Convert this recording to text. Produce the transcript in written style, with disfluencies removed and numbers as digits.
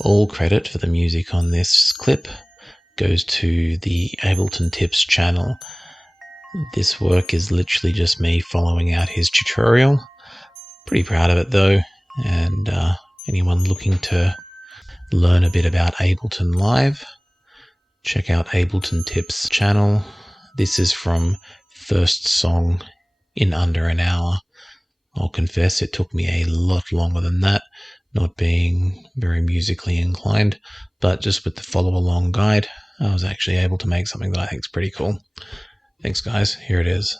All credit for the music on this clip goes to the Ableton Tips channel. This work is literally just me following out his tutorial. Pretty proud of it though, and anyone looking to learn a bit about Ableton Live, check out Ableton Tips channel. This is from first song in under an hour. I'll confess it took me a lot longer than that, not being very musically inclined, but just with the follow along guide, I was actually able to make something that I think is pretty cool. Thanks guys, here it is.